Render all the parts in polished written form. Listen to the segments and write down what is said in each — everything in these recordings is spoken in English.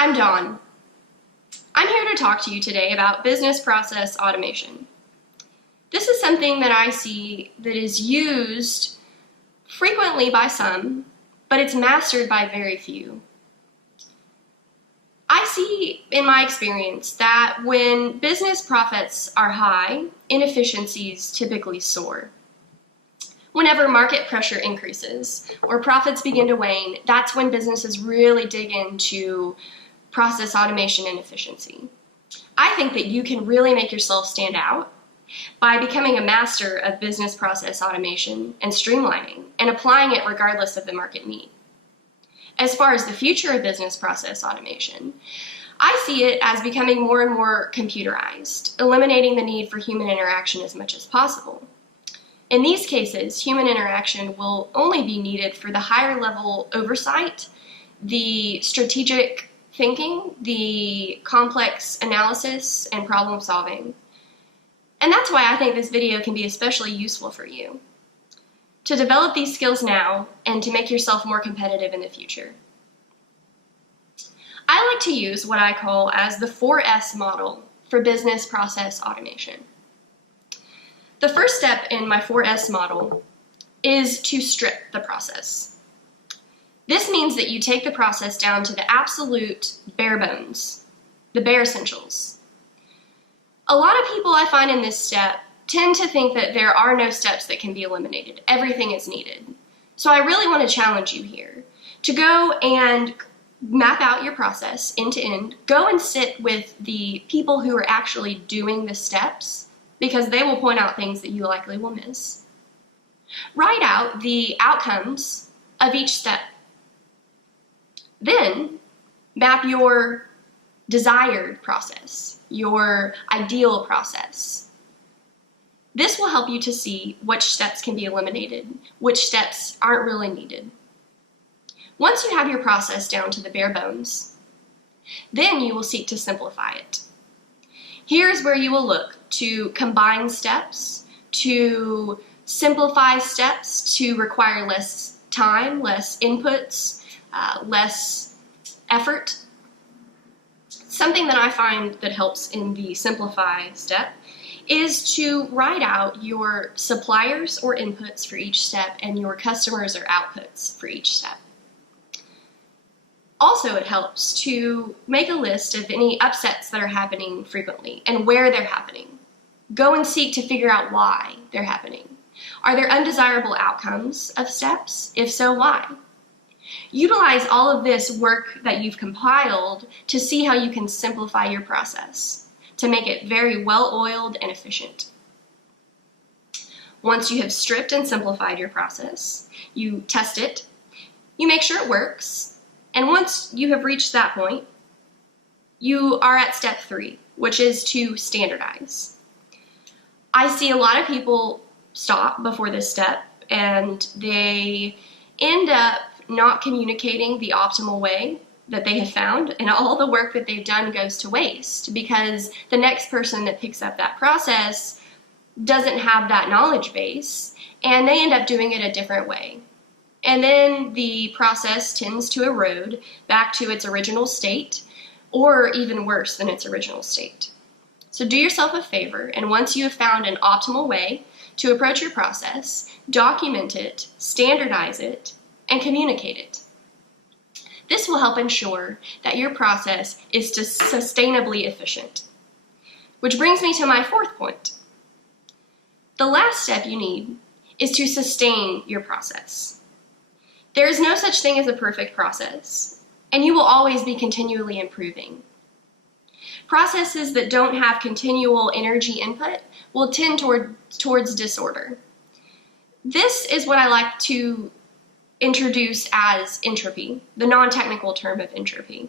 I'm Dawn. I'm here to talk to you today about business process automation. This is something that I see that is used frequently by some, but it's mastered by very few. I see in my experience that when business profits are high, inefficiencies typically soar. Whenever market pressure increases or profits begin to wane, that's when businesses really dig into process automation and efficiency. I think that you can really make yourself stand out by becoming a master of business process automation and streamlining and applying it regardless of the market need. As far as the future of business process automation, I see it as becoming more and more computerized, eliminating the need for human interaction as much as possible. In these cases, human interaction will only be needed for the higher level oversight, the strategic thinking, the complex analysis, and problem solving. And that's why I think this video can be especially useful for you, to develop these skills now and to make yourself more competitive in the future. I like to use what I call as the 4S model for business process automation. The first step in my 4S model is to strip the process. This means that you take the process down to the absolute bare bones, the bare essentials. A lot of people I find in this step tend to think that there are no steps that can be eliminated. Everything is needed. So I really want to challenge you here to go and map out your process end to end. Go and sit with the people who are actually doing the steps, because they will point out things that you likely will miss. Write out the outcomes of each step. Then map your desired process, your ideal process. This will help you to see which steps can be eliminated, which steps aren't really needed. Once you have your process down to the bare bones, then you will seek to simplify it. Here's where you will look to combine steps, to simplify steps, to require less time, less inputs, less effort. Something that I find that helps in the simplify step is to write out your suppliers or inputs for each step and your customers or outputs for each step. Also, it helps to make a list of any upsets that are happening frequently and where they're happening. Go and seek to figure out why they're happening. Are there undesirable outcomes of steps? If so, why? Utilize all of this work that you've compiled to see how you can simplify your process to make it very well-oiled and efficient. Once you have stripped and simplified your process, you test it, you make sure it works, and once you have reached that point, you are at step 3, which is to standardize. I see a lot of people stop before this step and they end up not communicating the optimal way that they have found, and all the work that they've done goes to waste because the next person that picks up that process doesn't have that knowledge base and they end up doing it a different way. And then the process tends to erode back to its original state, or even worse than its original state. So do yourself a favor, and once you have found an optimal way to approach your process, document it, standardize it, and communicate it. This will help ensure that your process is sustainably efficient. Which brings me to my 4th point. The last step you need is to sustain your process. There is no such thing as a perfect process, and you will always be continually improving. Processes that don't have continual energy input will tend towards disorder. This is what I like to introduce as entropy, the non-technical term of entropy.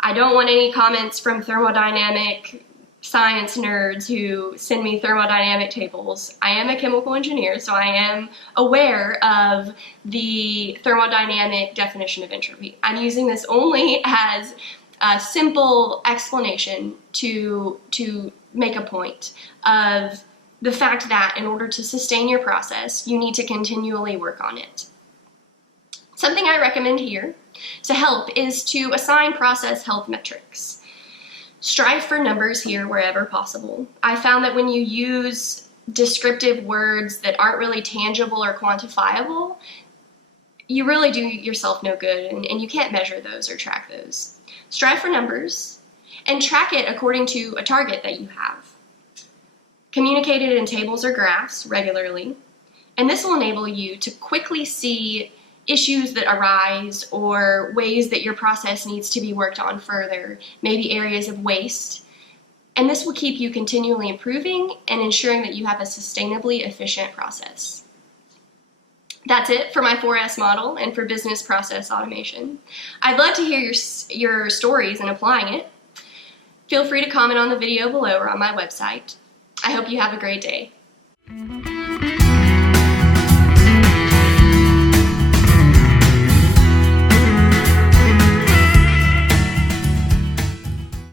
I don't want any comments from thermodynamic science nerds who send me thermodynamic tables. I am a chemical engineer, so I am aware of the thermodynamic definition of entropy. I'm using this only as a simple explanation to make a point of the fact that in order to sustain your process, you need to continually work on it. Something I recommend here to help is to assign process health metrics. Strive for numbers here wherever possible. I found that when you use descriptive words that aren't really tangible or quantifiable, you really do yourself no good, and you can't measure those or track those. Strive for numbers and track it according to a target that you have. Communicate it in tables or graphs regularly, and this will enable you to quickly see issues that arise or ways that your process needs to be worked on further, maybe areas of waste. And this will keep you continually improving and ensuring that you have a sustainably efficient process. That's it for my 4S model and for business process automation. I'd love to hear your stories in applying it. Feel free to comment on the video below or on my website. I hope you have a great day.